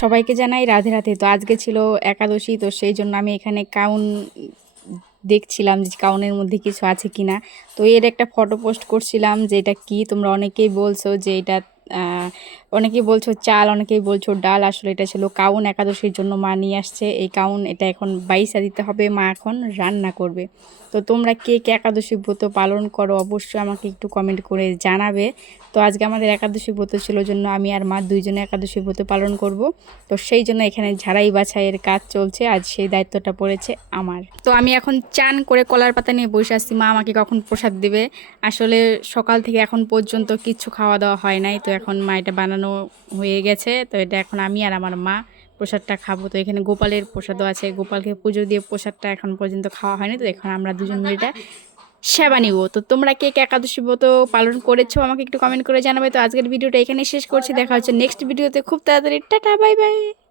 সবাইকে জানাই রাধে রাধে। তো আজকে ছিল একাদশী, তো সেই জন্য আমি এখানে কাউন দেখছিলাম যে কাউনের মধ্যে কিছু আছে কিনা। তো এর একটা ফটো পোস্ট করছিলাম যে এটা কি, তোমরা অনেকেই বলছো যে এটা অনেকেই বলছো চাল, অনেকেই বলছো ডাল। আসলে এটা ছিল কাউন, একাদশীর জন্য মা নিয়ে আসছে এই কাউন। এটা এখন বাইসা দিতে হবে, মা এখন রান্না করবে। তো তোমরা কে কে একাদশী ব্রত পালন করো অবশ্যই আমাকে একটু কমেন্ট করে জানাবে। তো আজকে আমাদের একাদশী ব্রত ছিল জন্য আমি আর মা দুইজনে একাদশী ব্রত পালন করব। তো সেই জন্য এখানে ঝাড়াই বাছাইয়ের কাজ চলছে, আজ সেই দায়িত্বটা পড়েছে আমার। তো আমি এখন চান করে কলার পাতা নিয়ে বসে আসছি, মা আমাকে কখন প্রসাদ দেবে। আসলে সকাল থেকে এখন পর্যন্ত কিচ্ছু খাওয়া দাওয়া হয় নাই, তো এখন মা এটা বানানো হয়ে গেছে। তো এটা এখন আমি আর আমার মা প্রসাদটা খাবো। তো এখানে গোপালের প্রসাদও আছে, গোপালকে পুজো দিয়ে প্রসাদটা এখন পর্যন্ত খাওয়া হয়নি। তো এখন আমরা দুজন মিলে এটা সেবা নিব। তো তোমরা কে কে একাদশী ব্রত পালন করেছো আমাকে একটু কমেন্ট করে জানাবে। তো আজকের ভিডিওটা এখানেই শেষ করছি, দেখা হচ্ছে নেক্সট ভিডিওতে খুব তাড়াতাড়ি। Tata, bye bye.